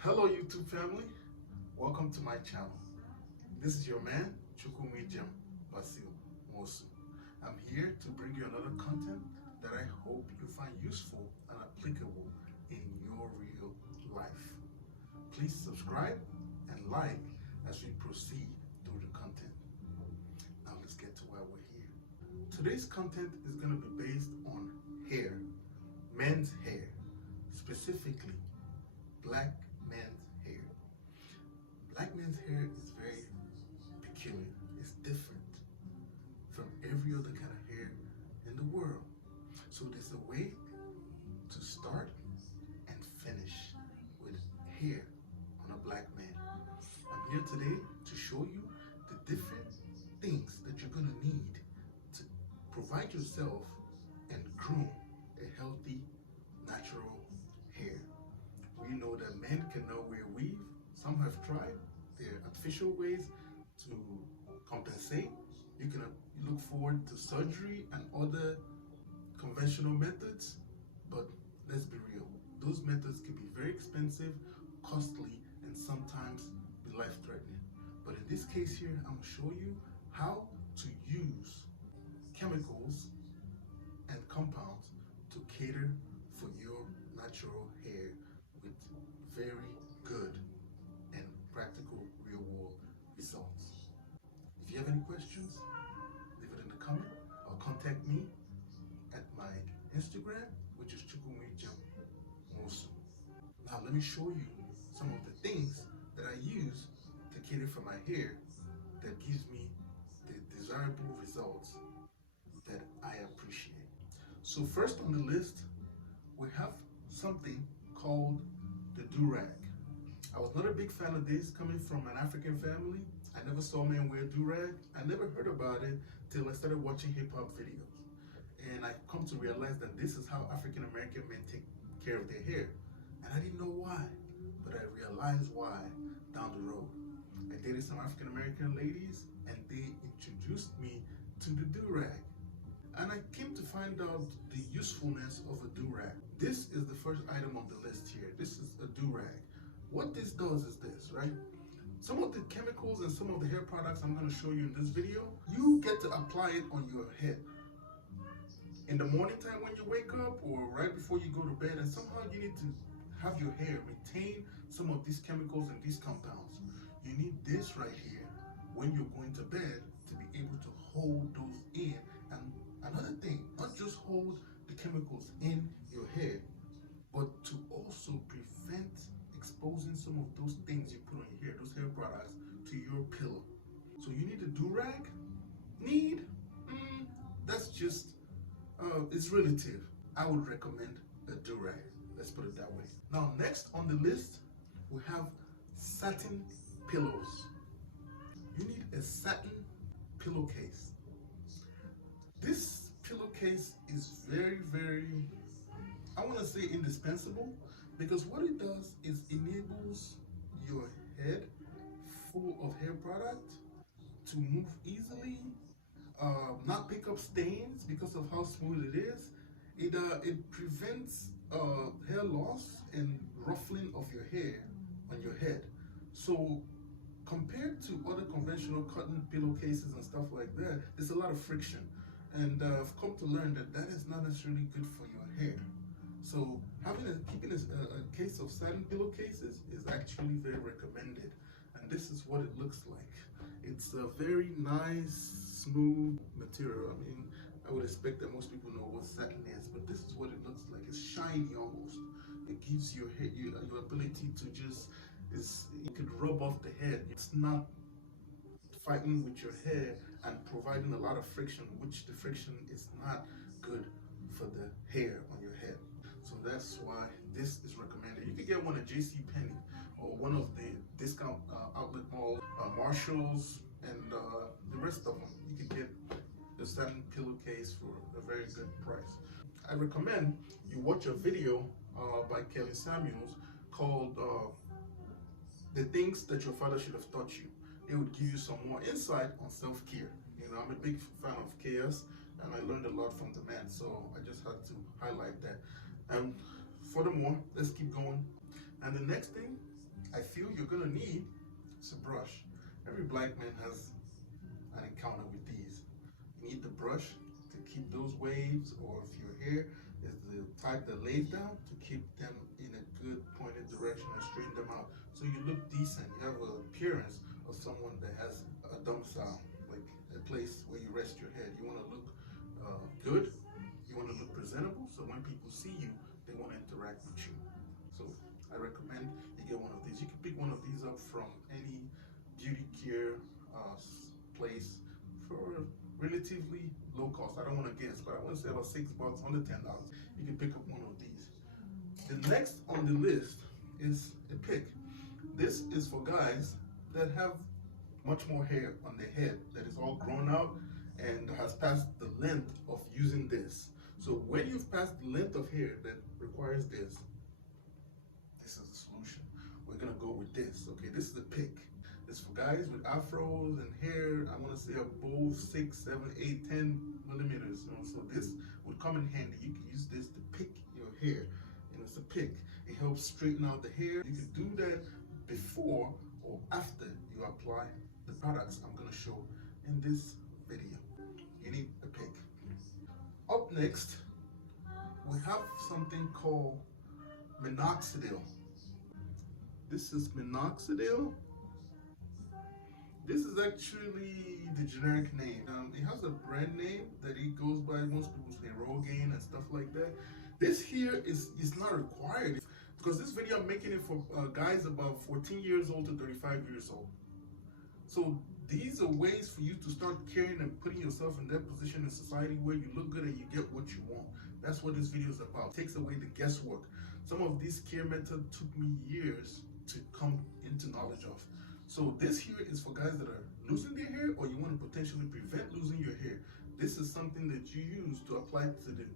Hello YouTube family, welcome to my channel. This is your man, ChukwumaijemNwosu. I'm here to bring you another content that I hope you find useful and applicable in your real life. Please subscribe and like as we proceed through the content. Now let's get to why we're here. Today's content is going to be based on hair, men's hair, specifically black men's hair. Black men's hair is very peculiar. It's different from every other kind of hair in the world. So there's a way to start and finish with hair on a black man. I'm here today to show you the different things that you're going to need to provide yourself and groom a healthy, natural hair. We know that men cannot wear weave. Some have tried. There are artificial ways to compensate. You can look forward to surgery and other conventional methods, but let's be real. Those methods can be very expensive, costly, and sometimes be life-threatening. But in this case here, I'm going to show you how to use chemicals and compounds to cater for your natural hair with very good and practical real-world results. If you have any questions, leave it in the comment or contact me at my Instagram, which is ChukwumaijemNwosu. Now let me show you some of the things that I use to cater for my hair that gives me the desirable results that I appreciate. So first on the list, we have something called the do-rag. I was not a big fan of this coming from an African family. I never saw men wear do-rag. I never heard about it till I started watching hip-hop videos. And I come to realize that this is how African American men take care of their hair. And I didn't know why, but I realized why down the road. I dated some African American ladies and they introduced me to the do-rag. And I came to find out the usefulness of a do-rag. This is the first item on the list here. This is a do-rag. What this does is this, right? Some of the chemicals and some of the hair products I'm going to show you in this video, you get to apply it on your head. In the morning time when you wake up or right before you go to bed, and somehow you need to have your hair retain some of these chemicals and these compounds. You need this right here when you're going to bed to be able to hold those in. And another thing, not just hold the chemicals in your hair, but to also prevent exposing some of those things you put on your hair, those hair products, to your pillow. So you need a do-rag? Need? That's just, it's relative. I would recommend a do-rag. Let's put it that way. Now, next on the list, we have satin pillows. You need a satin pillowcase. This pillowcase is very, I want to say indispensable, because what it does is enables your head full of hair product to move easily, not pick up stains because of how smooth it is. It prevents hair loss and ruffling of your hair on your head. So compared to other conventional cotton pillowcases and stuff like that, there's a lot of friction. And I've come to learn that that is not necessarily good for your hair. So keeping a case of satin pillowcases is actually very recommended. And this is what it looks like. It's a very nice, smooth material. I mean, I would expect that most people know what satin is, but this is what it looks like. It's shiny almost. It gives your hair your ability to just, you could rub off the head. It's not fighting with your hair and providing a lot of friction, which the friction is not good for the hair on your head. So that's why this is recommended. You could get one at JCPenney or one of the discount outlet malls, Marshalls, and the rest of them. You could get the satin pillowcase for a very good price. I recommend you watch a video by Kelly Samuels called The Things That Your Father Should Have Taught You. It would give you some more insight on self-care. You know, I'm a big fan of chaos, and I learned a lot from the man, so I just had to highlight that. And furthermore, let's keep going. And the next thing I feel you're gonna need is a brush. Every black man has an encounter with these. You need the brush to keep those waves, or if your hair is the type that lays down, to keep them in a good pointed direction and straighten them out. So you look decent, you have an appearance of someone that has a domicile, like a place where you rest your head. You wanna look good, you wanna look presentable, so when people see you, they wanna interact with you. So I recommend you get one of these. You can pick one of these up from any beauty care place for relatively low cost. I don't want to guess, but I want to say about $6, under $10. You can pick up one of these. The next on the list is a pick. This is for guys that have much more hair on their head, that is all grown out and has passed the length of using this. So when you've passed the length of hair that requires this is the solution. We're gonna go with this. Okay, this is the pick. It's for guys with afros and hair, I want to say above 6, 7, 8, 10 millimeters. You know, so this would come in handy. You can use this to pick your hair. You know, it's a pick. It helps straighten out the hair. You can do that before or after you apply the products I'm going to show in this video. You need a pick. Up next, we have something called Minoxidil. This is Minoxidil. This is actually the generic name. It has a brand name that it goes by. Most people say Rogaine and stuff like that. This here is not required, because this video I'm making it for guys about 14 years old to 35 years old. So these are ways for you to start caring and putting yourself in that position in society where you look good and you get what you want. That's what this video is about. It takes away the guesswork. Some of these care methods took me years to come into knowledge of. So this here is for guys that are losing their hair, or you want to potentially prevent losing your hair. This is something that you use to apply to the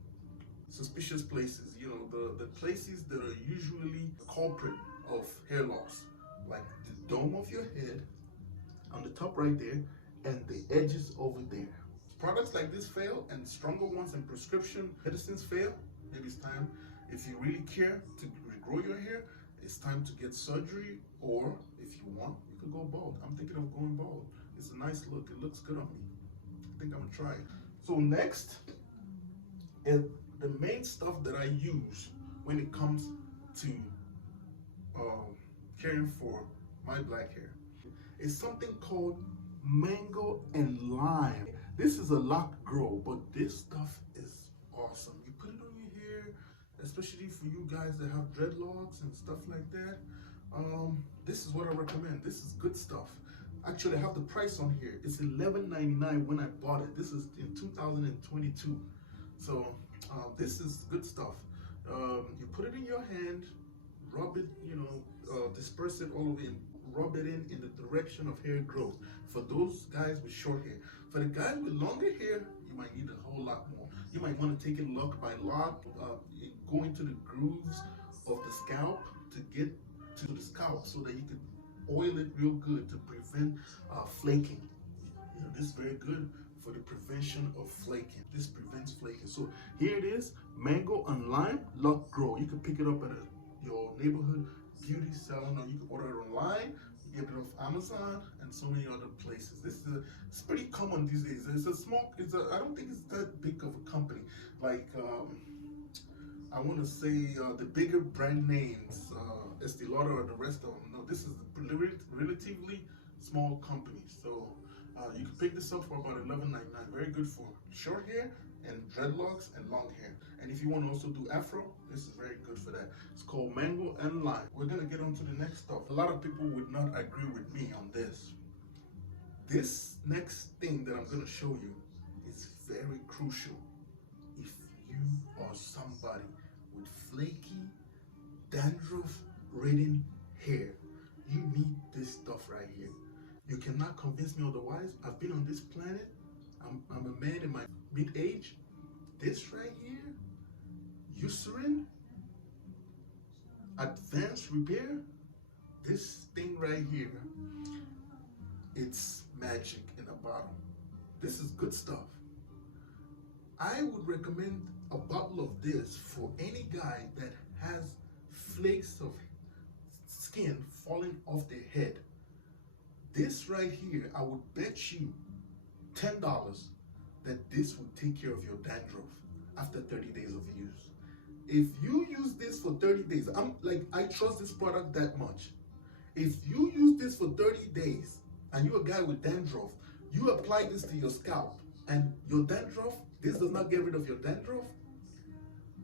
suspicious places, you know, the places that are usually the culprit of hair loss, like the dome of your head, on the top right there, and the edges over there. Products like this fail, and stronger ones and prescription medicines fail. Maybe it's time, if you really care to regrow your hair, it's time to get surgery, or if you want, you could go bald. I'm thinking of going bald. It's a nice look. It looks good on me. I think I'm gonna try it. So next, is the main stuff that I use when it comes to caring for my black hair is something called mango and lime. This is a lock grow, but this stuff is awesome. You put it on your hair, especially for you guys that have dreadlocks and stuff like that. This is what I recommend. This is good stuff. Actually, I have the price on here. It's $11.99 when I bought it. This is in 2022. So this is good stuff. You put it in your hand, rub it, you know, disperse it all over, and rub it in the direction of hair growth. For those guys with short hair. For the guys with longer hair, you might need a whole lot more. You might want to take it lock by lock, go into the grooves of the scalp to get to the scalp, so that you can oil it real good to prevent flaking. You know, this is very good for the prevention of flaking. This prevents flaking. So here it is, mango and lime lock grow. You can pick it up at your neighborhood beauty salon, or you can order it online. You get it off Amazon and so many other places. It's pretty common these days. I don't think it's that big of a company. Like I want to say the bigger brand names, Estee Lauder or the rest of them. No, this is a relatively small company. So you can pick this up for about $11.99. Very good for short hair and dreadlocks and long hair. And if you want to also do afro, this is very good for that. It's called mango and lime. We're gonna get on to the next stuff. A lot of people would not agree with me on this. This next thing that I'm gonna show you is very crucial. If you are somebody with flaky, dandruff-ridden hair, you need this stuff right here. You cannot convince me otherwise. I've been on this planet. I'm a man in my mid-age. This right here, Eucerin Advanced Repair, this thing right here, it's magic in a bottle. This is good stuff. I would recommend a bottle of this for any guy that has flakes of skin falling off their head. This right here, I would bet you $10 that this will take care of your dandruff after 30 days of use. If you use this for 30 days, I trust this product that much. If you use this for 30 days and you're a guy with dandruff, you apply this to your scalp and your dandruff, this does not get rid of your dandruff,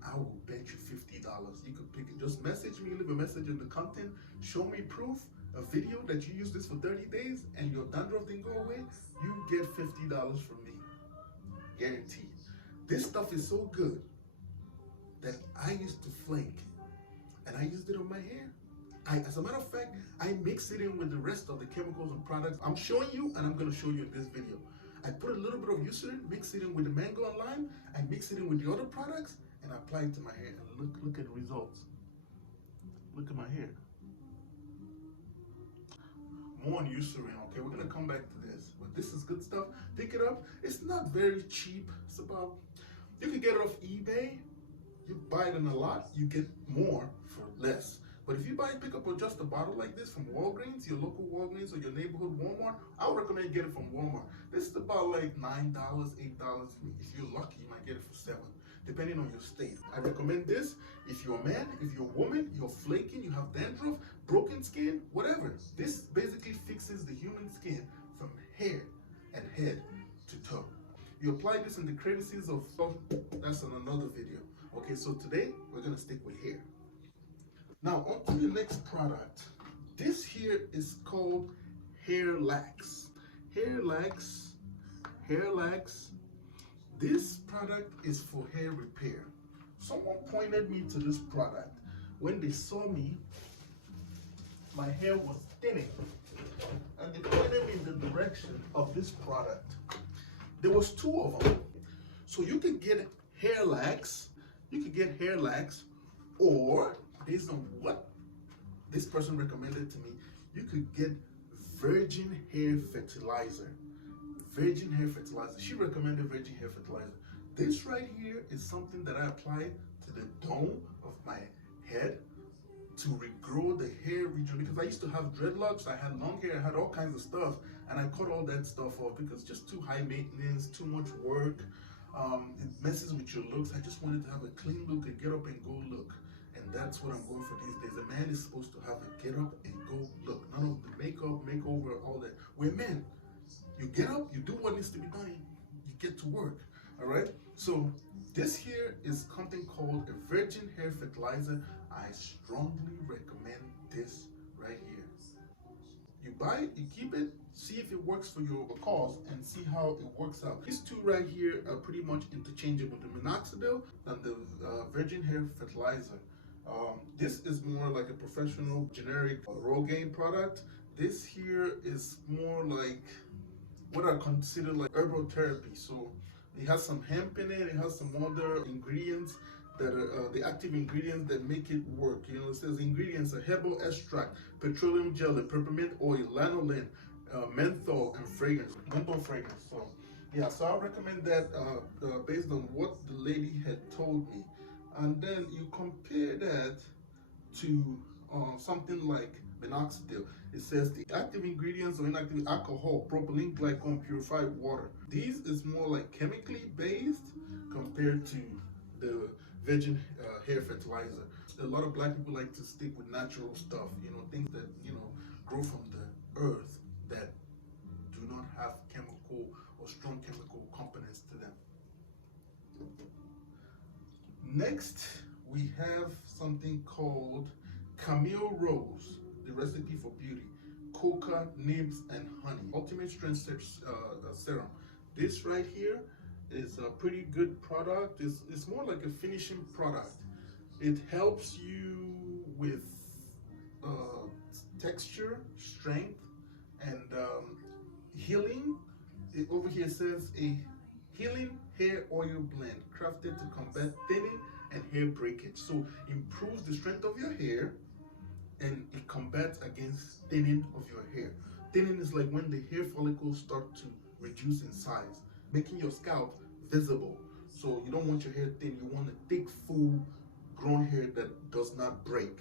I will bet you $50. You could pick it. Just message me, leave a message in the content, show me proof, a video that you use this for 30 days and your dandruff didn't go away, you get $50 from me. Guaranteed. This stuff is so good that I used to flake and I used it on my hair. As a matter of fact, I mix it in with the rest of the chemicals and products I'm showing you and I'm going to show you in this video. I put a little bit of eucerin, mix it in with the mango and lime, I mix it in with the other products and I apply it to my hair and look at the results. Look at my hair. More on eucerin, okay? We're going to come back to this. But this is good stuff. Pick it up. It's not very cheap. It's about, you can get it off eBay. You buy it in a lot, you get more for less. But if you pick up just a bottle like this from Walgreens, your local Walgreens or your neighborhood Walmart, I would recommend you get it from Walmart. This is about like $9, $8. If you're lucky, you might get it for $7, depending on your state. I recommend this if you're a man, if you're a woman, you're flaking, you have dandruff, broken skin, whatever. This basically fixes the human skin from hair and head to toe. You apply this in the crevices of, that's on another video. Okay, so today we're gonna stick with hair. Now on to the next product. This here is called Hair Lax. Hair Lax. This product is for hair repair. Someone pointed me to this product. When they saw me, my hair was thinning. And they pointed me in the direction of this product. There was two of them. So you can get Hair Lax. You could get Hair Lax, or based on what this person recommended to me, you could get virgin hair fertilizer. Virgin hair fertilizer. She recommended virgin hair fertilizer. This right here is something that I apply to the dome of my head to regrow the hair region, because I used to have dreadlocks, I had long hair, I had all kinds of stuff, and I cut all that stuff off because it's just too high maintenance, too much work. It messes with your looks. I just wanted to have a clean look, a get up and go look. And that's what I'm going for these days. A man is supposed to have a get up and go look. None of the makeup, makeover, all that. We're men. You get up, you do what needs to be done, you get to work. All right? So this here is something called a virgin hair fertilizer. I strongly recommend this right here. You buy it, you keep it, see if it works for your cause, and see how it works out. These two right here are pretty much interchangeable, the Minoxidil and the virgin hair fertilizer. This is more like a professional generic Rogaine product. This here is more like what I consider like herbal therapy. So it has some hemp in it, it has some other ingredients that are the active ingredients that make it work. You know, it says ingredients are herbal extract, petroleum jelly, peppermint oil, lanolin, menthol, and fragrance, menthol fragrance. So yeah, so I recommend that based on what the lady had told me. And then you compare that to something like Minoxidil. It says the active ingredients are inactive alcohol, propylene glycol, purified water. These is more like chemically based compared to the virgin hair fertilizer. A lot of black people like to stick with natural stuff, you know, things that, you know, grow from the earth that do not have chemical or strong chemical components to them. Next, we have something called Camille Rose, the recipe for beauty, coca, nibs, and honey, ultimate strength serum. This right here is a pretty good product. It's more like a finishing product. It helps you with texture, strength, and healing. Over here says a healing hair oil blend crafted to combat thinning and hair breakage. So improves the strength of your hair and it combats against thinning of your hair. Thinning is like when the hair follicles start to reduce in size, making your scalp visible. So you don't want your hair thin, you want a thick, full grown hair that does not break.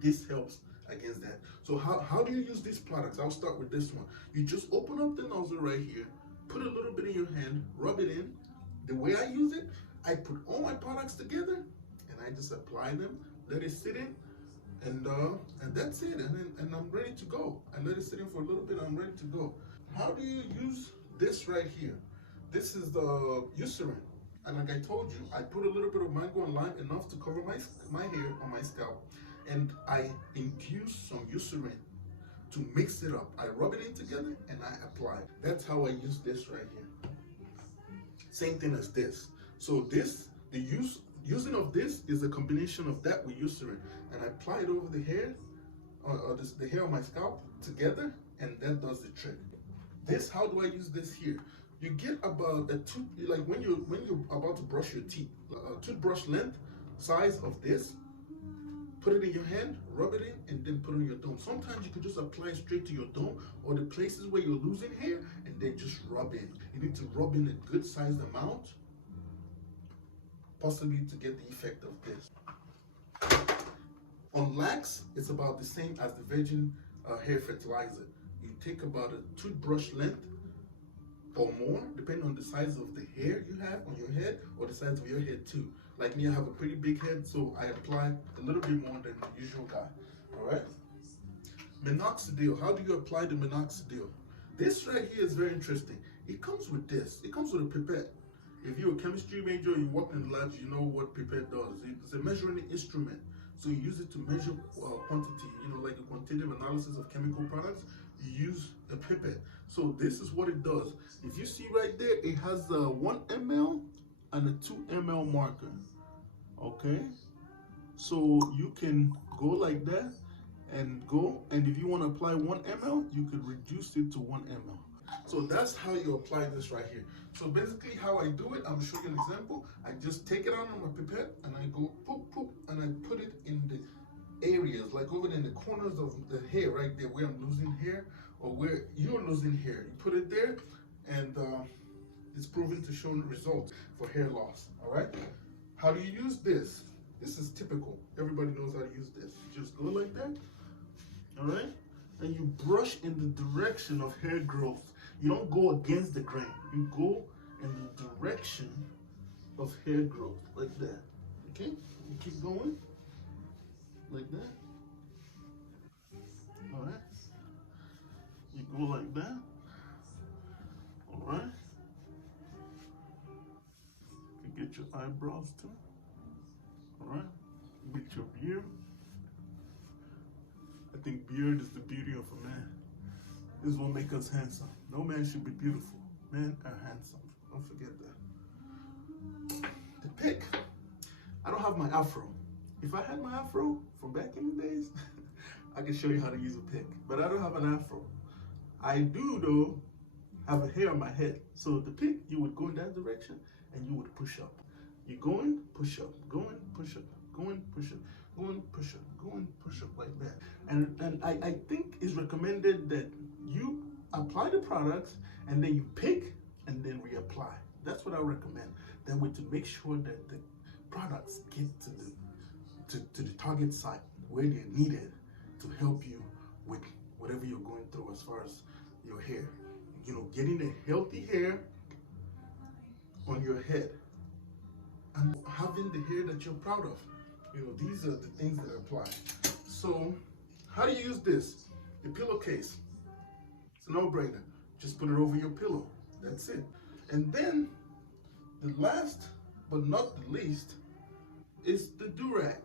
This helps against that. So how do you use these products? I'll start with this one. You just open up the nozzle right here, put a little bit in your hand, rub it in. The way I use it, I put all my products together and I just apply them, let it sit in, and that's it. And I'm ready to go. I let it sit in for a little bit, I'm ready to go. How do you use this right here? This is the Eucerin. And like I told you, I put a little bit of mango and lime, enough to cover my hair on my scalp. And I infuse some Eucerin to mix it up. I rub it in together and I apply. That's how I use this right here. Same thing as this. So using of this is a combination of that with Eucerin. And I apply it over the hair, the hair on my scalp together, and that does the trick. This, how do I use this here? You get about like when you're about to brush your teeth, a toothbrush length size of this. Put it in your hand, rub it in, and then put it on your dome. Sometimes you can just apply it straight to your dome or the places where you're losing hair, and then just rub in. You need to rub in a good sized amount, possibly to get the effect of this. On lax, it's about the same as the virgin hair fertilizer. You take about a toothbrush length or more, depending on the size of the hair you have on your head or the size of your head too. Like me, I have a pretty big head, so I apply a little bit more than the usual guy. All right. Minoxidil. How do you apply the minoxidil? This right here is very interesting. It comes with this. It comes with a pipette. If you're a chemistry major, you work in the labs, you know what pipette does. It's a measuring instrument. So you use it to measure quantity, like a quantitative analysis of chemical products. You use a pipette. So this is what it does. If you see right there, it has a 1 ml and a 2 ml marker. Okay, so you can go like that and if you want to apply 1 ml, you could reduce it to 1 ml. So that's how you apply this right here. So basically how I do it, I'm gonna show you an example. I just take it out on my pipette and I go poop poop, and I put it in the areas, like over in the corners of the hair right there where I'm losing hair or where you're losing hair. You put it there, and it's proven to show results for hair loss. All right, how do you use this? This is typical. Everybody knows how to use this. You just go like that, all right, and you brush in the direction of hair growth. You don't go against the grain. You go in the direction of hair growth, like that. Okay, you keep going like that. All right, you go like that. All right, you get your eyebrows too. All right, you get your beard. I think beard is the beauty of a man. This is what makes us handsome. No man should be beautiful. Men are handsome. Don't forget that. The pick. I don't have my afro. If I had my afro from back in the days, I could show you how to use a pick. But I don't have an afro. I do, though, have a hair on my head. So the pick, you would go in that direction and you would push up. You're going, push up, going, push up, going, push up, going, push up, going, push up, like that. And I think it's recommended that you apply the products and then you pick and then reapply. That's what I recommend. That way, to make sure that the products get to the target site where they're needed to help you with whatever you're going through as far as your hair. Getting a healthy hair on your head and having the hair that you're proud of. These are the things that apply. So how do you use this? The pillowcase. It's a no-brainer. Just put it over your pillow. That's it. And then the last but not the least is the do-rag.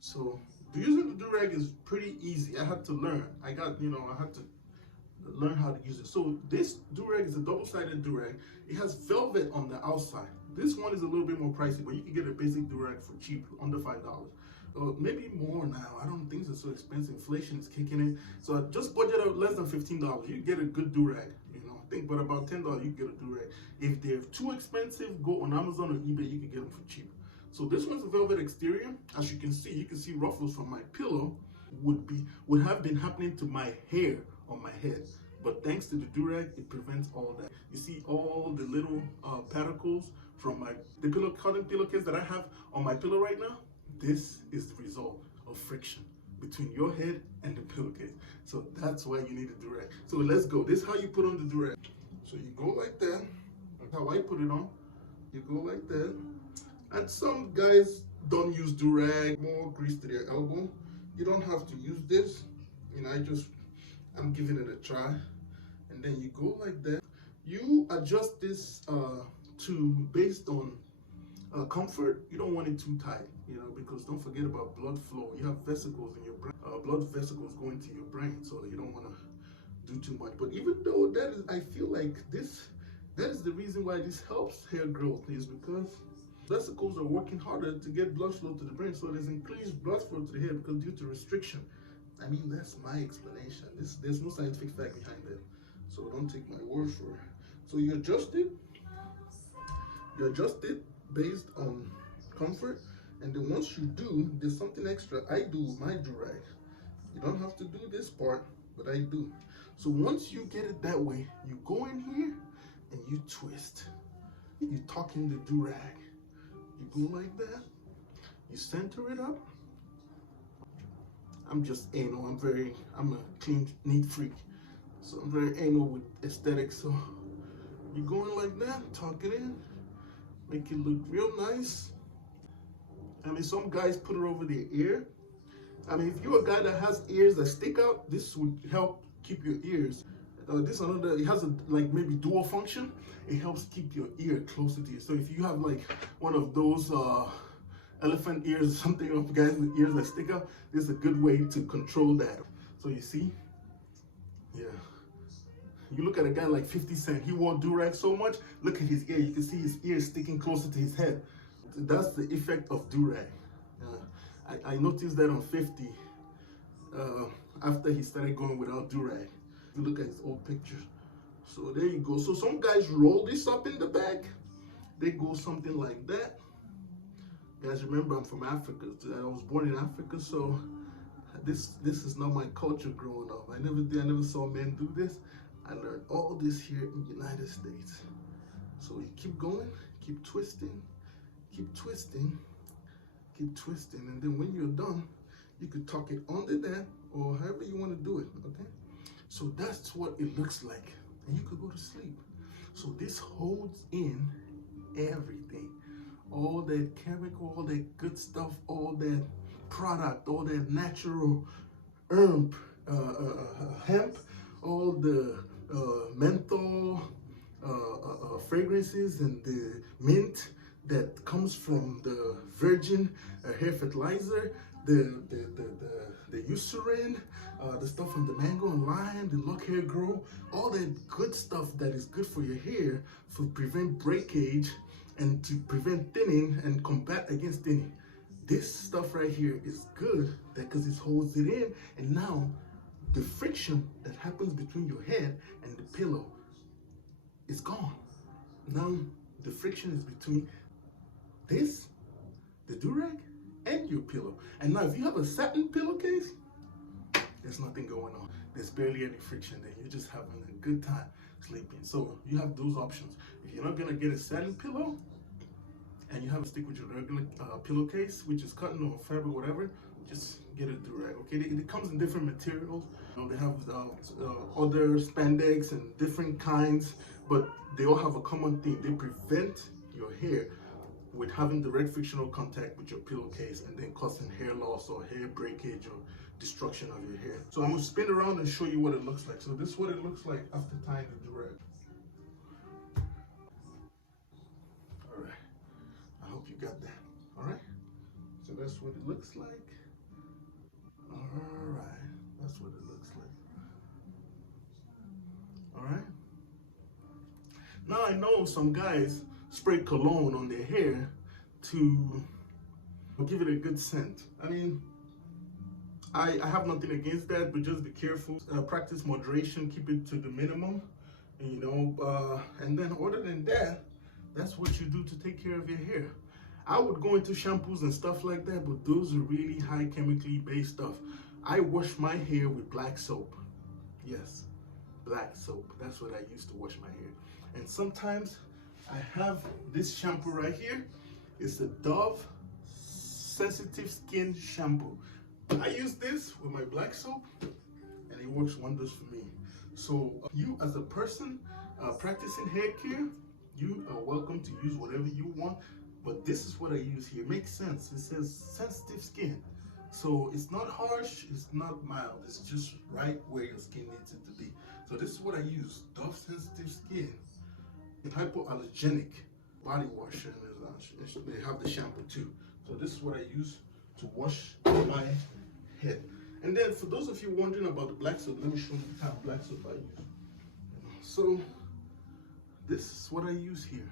So using the do-rag is pretty easy. I had to learn. I had to learn how to use it. So this do-rag is a double-sided do-rag. It has velvet on the outside. This one is a little bit more pricey, but you can get a basic do-rag for cheap, under $5. Maybe more now. I don't think it's so expensive. Inflation is kicking in. So just budget out less than $15. You get a good do-rag. I think, but about $10 you can get a do-rag. If they're too expensive, go on Amazon or eBay. You can get them for cheap. So this one's a velvet exterior. As you can see ruffles from my pillow would have been happening to my hair on my head. But thanks to the do-rag, it prevents all that. You see all the little particles from the cotton pillowcase that I have on my pillow right now? This is the result of friction. between your head and the pillowcase. So that's why you need a do-rag. So let's go. This is how you put on the do-rag. So you go like that. That's how I put it on. You go like that. And some guys don't use do-rag, more grease to their elbow. You don't have to use this. You know, I'm giving it a try. And then you go like that. You adjust this based on comfort. You don't want it too tight, you know, because don't forget about blood flow. You have vesicles in your brain, blood vesicles going to your brain, so you don't want to do too much. But even though that is, I feel like that is the reason why this helps hair growth, is because vesicles are working harder to get blood flow to the brain, so there's increased blood flow to the hair because due to restriction. I mean, that's my explanation. There's no scientific fact behind it, so don't take my word for it. So you adjust it based on comfort, and then once you do, there's something extra I do with my do-rag. You don't have to do this part, but I do. So once you get it that way, you go in here and you twist. You tuck in the do-rag. You go like that. You center it up. I'm just anal. I'm a clean, neat freak. So I'm very anal with aesthetics. So you go in like that, tuck it in, make it look real nice. I mean, some guys put it over their ear. I mean, if you're a guy that has ears that stick out, this would help keep your ears. It has a like maybe dual function. It helps keep your ear closer to you. So if you have like one of those elephant ears or something, of guys with ears that stick out, this is a good way to control that. So you see, yeah. You look at a guy like 50 Cent, he wore do-rag so much, look at his ear, you can see his ear sticking closer to his head. That's the effect of do-rag. I noticed that on 50, after he started going without do-rag. You look at his old pictures. So there you go. So some guys roll this up in the back. They go something like that. Guys, remember I'm from Africa. I was born in Africa, so this is not my culture growing up. I never saw men do this. I learned all this here in the United States. So you keep going, keep twisting, keep twisting, keep twisting, and then when you're done, you could tuck it under there or however you want to do it, okay? So that's what it looks like, and you could go to sleep. So this holds in everything, all that chemical, all that good stuff, all that product, all that natural hemp, all the menthol fragrances and the mint that comes from the virgin hair fertilizer, the eucerin, the stuff from the mango and lime, the lock hair grow, all that good stuff that is good for your hair to prevent breakage and to prevent thinning and combat against thinning. This stuff right here is good because it holds it in, and now the friction that happens between your head and the pillow is gone. Now the friction is between this, the do-rag, and your pillow. And now if you have a satin pillowcase, there's nothing going on. There's barely any friction there. You're just having a good time sleeping. So you have those options. If you're not gonna get a satin pillow and you have to stick with your regular pillowcase, which is cotton or fabric, whatever, just get a do-rag, okay? It comes in different materials. You know, they have other spandex and different kinds, but they all have a common theme. They prevent your hair with having direct frictional contact with your pillowcase and then causing hair loss or hair breakage or destruction of your hair. So I'm gonna spin around and show you what it looks like. So this is what it looks like after tying the do-rag. All right, I hope you got that. All right, so that's what it looks like. All right, that's what it looks like. All right. Now I know some guys spray cologne on their hair to give it a good scent. I mean, I have nothing against that, but just be careful. Practice moderation, keep it to the minimum, you know. And then other than that, that's what you do to take care of your hair. I would go into shampoos and stuff like that, but those are really high chemically based stuff. I wash my hair with black soap. Yes, black soap. That's what I used to wash my hair. And sometimes I have this shampoo right here. It's a Dove Sensitive Skin Shampoo. I use this with my black soap, and it works wonders for me. So you as a person practicing hair care, you are welcome to use whatever you want, but this is what I use here. It makes sense. It says sensitive skin. So it's not harsh, it's not mild, it's just right where your skin needs it to be. So this is what I use, Dove Sensitive Skin. Hypoallergenic body wash, and they have the shampoo too. So this is what I use to wash my head. And then for those of you wondering about the black soap, let me show you the type of black soap I use. So this is what I use here.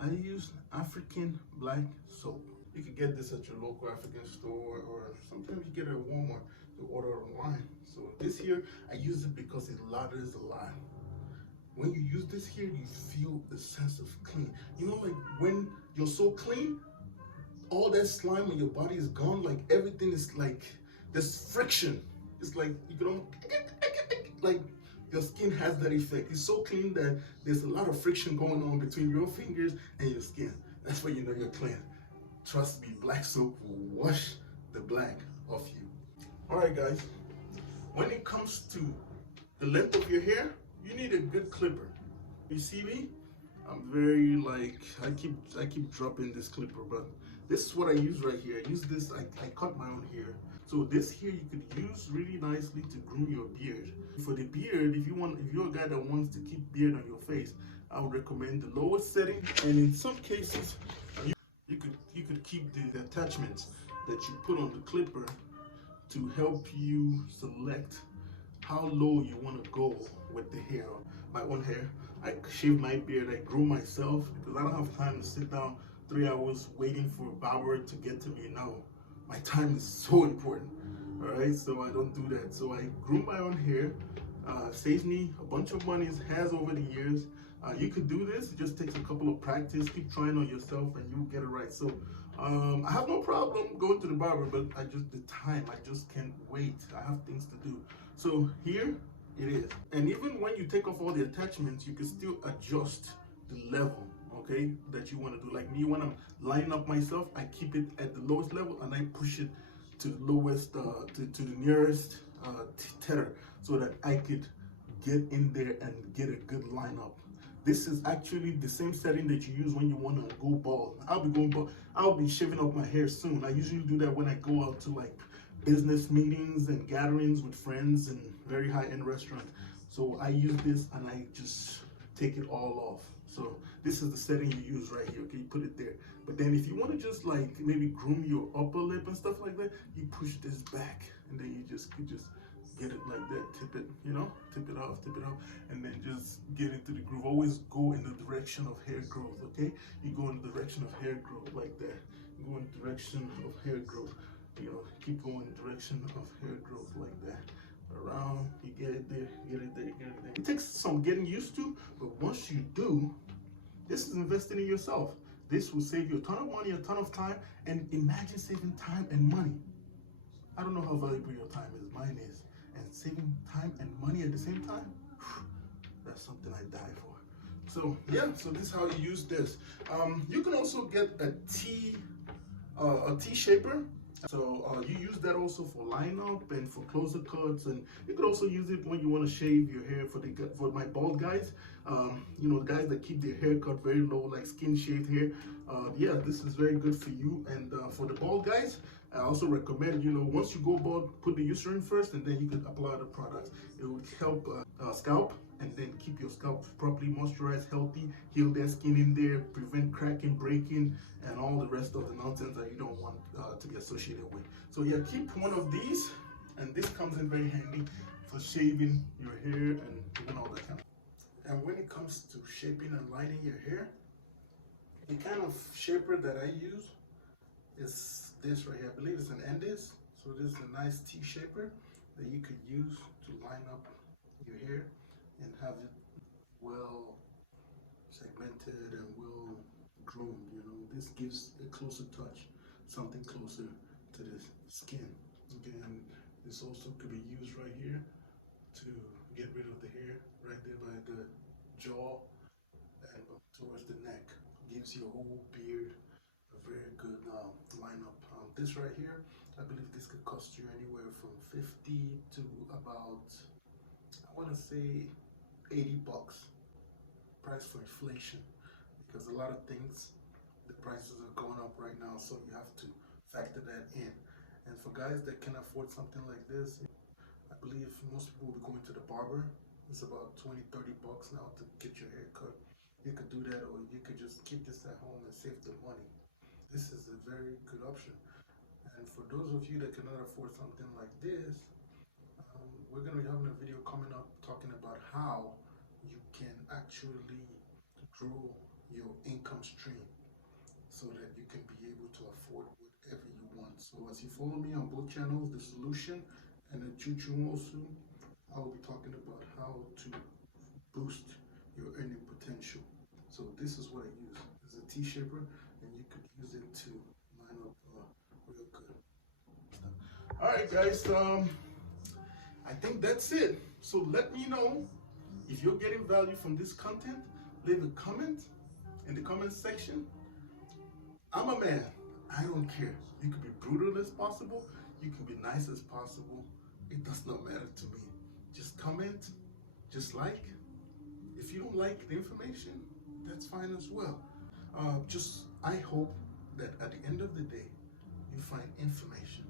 I use African black soap. You can get this at your local African store, or sometimes you get it at Walmart to order online. So this here, I use it because it lathers a lot. When you use this here, you feel the sense of clean. You know, like when you're so clean, all that slime on your body is gone. Like everything is like, there's friction. It's like you can almost, like your skin has that effect. It's so clean that there's a lot of friction going on between your fingers and your skin. That's why you know you're clean. Trust me, black soap will wash the black off you. All right, guys. When it comes to the length of your hair, you need a good clipper. You see me? I'm very like, I keep dropping this clipper, but this is what I use right here. I use this, I cut my own hair. So this here you could use really nicely to groom your beard. For the beard, if you're a guy that wants to keep beard on your face, I would recommend the lowest setting. And in some cases, you could keep the attachments that you put on the clipper to help you select how low you want to go with the hair. My own hair, I shave my beard, I groom myself because I don't have time to sit down 3 hours waiting for a barber to get to me. No, my time is so important. All right, so I don't do that. So I groom my own hair. Saves me a bunch of money, it has over the years. You could do this, it just takes a couple of practice, keep trying on yourself and you'll get it right. So I have no problem going to the barber, but I just can't wait. I have things to do. So here it is. And even when you take off all the attachments, you can still adjust the level, okay, that you want to do. Like me, when I'm lining up myself, I keep it at the lowest level and I push it to the lowest, to the nearest tether so that I could get in there and get a good lineup. This is actually the same setting that you use when you want to go bald. I'll be going bald. I'll be shaving up my hair soon. I usually do that when I go out to like business meetings and gatherings with friends and very high-end restaurants. So I use this and I just take it all off. So this is the setting you use right here, okay? You put it there. But then if you want to just like maybe groom your upper lip and stuff like that, you push this back and then you just get it like that, tip it, you know, tip it off, and then just get into the groove. Always go in the direction of hair growth, okay? You go in the direction of hair growth like that. You go in the direction of hair growth. You know, keep going in the direction of hair growth like that. Around, you get it there, get it there, get it there. It takes some getting used to, but once you do, this is investing in yourself. This will save you a ton of money, a ton of time, and imagine saving time and money. I don't know how valuable your time is, mine is. And saving time and money at the same time, that's something I die for. So yeah, so this is how you use this. You can also get a T shaper. So you use that also for line up and for closer cuts, and you could also use it when you want to shave your hair for my bald guys. You know, guys that keep their hair cut very low, like skin shaved hair. Yeah, this is very good for you. And for the bald guys, I also recommend, you know, once you go bald, put the Eucerin first, and then you can apply the products. It will help scalp, and then keep your scalp properly moisturized, healthy, heal that skin in there, prevent cracking, breaking, and all the rest of the nonsense that you don't want to be associated with. So yeah, keep one of these, and this comes in very handy for shaving your hair and doing all that kind of. And when it comes to shaping and lining your hair, the kind of shaper that I use is this right here. I believe it's an Andes. So this is a nice T shaper that you could use to line up your hair and have it well segmented and well groomed. You know, this gives a closer touch, something closer to the skin. Okay, and this also could be used right here to get rid of the hair right there by the jaw and towards the neck. Gives your whole beard A very good lineup. This right here, I believe this could cost you anywhere from 50 to about, I want to say, $80. Price for inflation, because a lot of things, the prices are going up right now, so you have to factor that in. And for guys that can afford something like this, I believe most people will be going to the barber. It's about 20, $30 now to get your hair cut. You could do that, or you could just keep this at home and save the money. This is a very good option. And for those of you that cannot afford something like this, we're going to be having a video coming up talking about how you can actually grow your income stream so that you can be able to afford whatever you want. So as you follow me on both channels, The Solution and the ChukwumaijemNwosu, I will be talking about how to boost your earning potential. So this is what I use. It's a T-shaper, and you could use it to line up real good. All right, guys. I think that's it. So let me know if you're getting value from this content. Leave a comment in the comment section. I'm a man. I don't care. You could be brutal as possible. You can be nice as possible. It does not matter to me. Just comment. Just like. If you don't like the information, that's fine as well. I hope that at the end of the day, you find information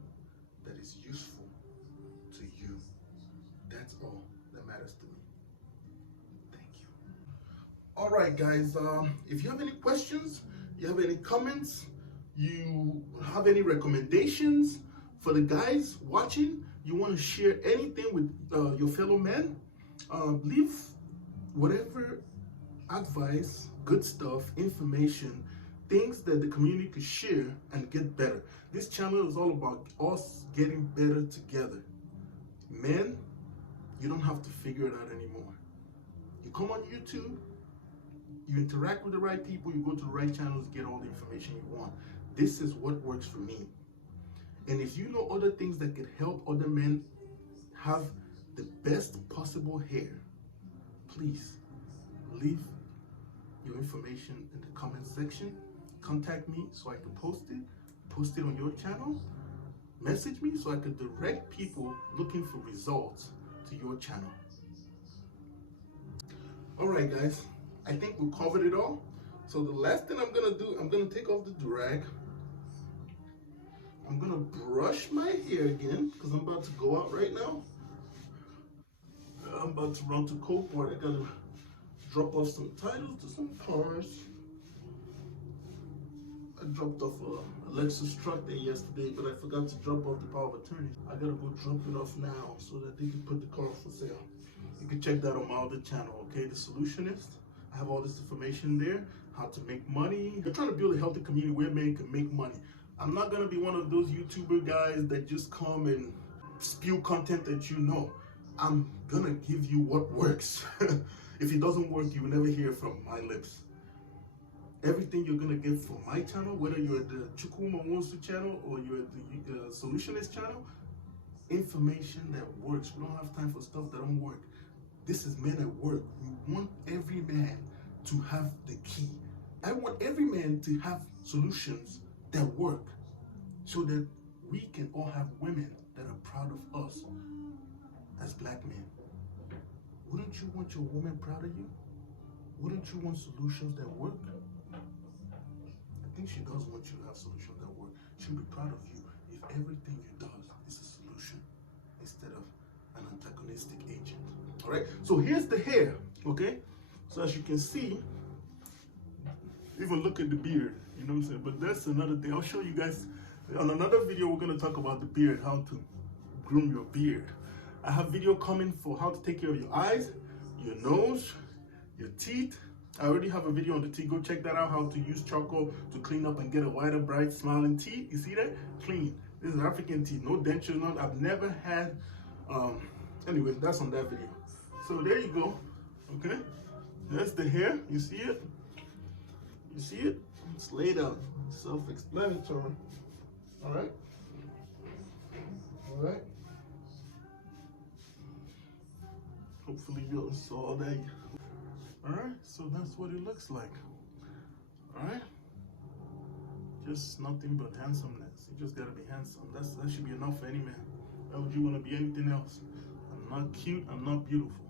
that is useful to you. That's all that matters to me. Thank you. All right, guys. If you have any questions, you have any comments, you have any recommendations for the guys watching, you want to share anything with your fellow men, leave whatever advice, good stuff, information, things that the community could share and get better. This channel is all about us getting better together. Men, you don't have to figure it out anymore. You come on YouTube, you interact with the right people, you go to the right channels, get all the information you want. This is what works for me. And if you know other things that could help other men have the best possible hair, please leave your information in the comment section. Contact me so I can post it on your channel. Message me so I can direct people looking for results to your channel. All right, guys, I think we covered it all. So the last thing I'm gonna do, I'm gonna take off the drag. I'm gonna brush my hair again because I'm about to go out right now. I'm about to run to Copart. I gotta drop off some titles to some cars. I dropped off a Lexus truck there yesterday, but I forgot to drop off the power of attorney. I gotta go drop it off now so that they can put the car for sale. You can check that on my other channel, okay? The Solutionist. I have all this information there, how to make money. We're trying to build a healthy community where men can make money. I'm not gonna be one of those YouTuber guys that just come and spew content that you know. I'm gonna give you what works. If it doesn't work, you will never hear from my lips. Everything you're gonna get from my channel, whether you're at the ChukwumaijemNwosu channel or you're at the Solutionist channel, information that works. We don't have time for stuff that don't work. This is men at work. We want every man to have the key. I want every man to have solutions that work so that we can all have women that are proud of us as black men. Wouldn't you want your woman proud of you? Wouldn't you want solutions that work? I think she does want you to have solutions that work. She'll be proud of you if everything you do is a solution instead of an antagonistic agent. All right, so here's the hair, okay? So as you can see, even look at the beard, you know what I'm saying? But that's another thing. I'll show you guys on another video. We're gonna talk about the beard, how to groom your beard. I have video coming for how to take care of your eyes, your nose, your teeth. I already have a video on the teeth. Go check that out, how to use charcoal to clean up and get a whiter, bright, smiling teeth. You see that? Clean. This is African teeth, no denture, none. I've never had, anyway, that's on that video. So there you go, okay? That's the hair, you see it? You see it? It's laid out, self-explanatory, all right? All right? Hopefully you saw that. All right, so that's what it looks like. All right, just nothing but handsomeness. You just gotta be handsome. That should be enough for any man. Why would you want to be anything else? I'm not cute, I'm not beautiful.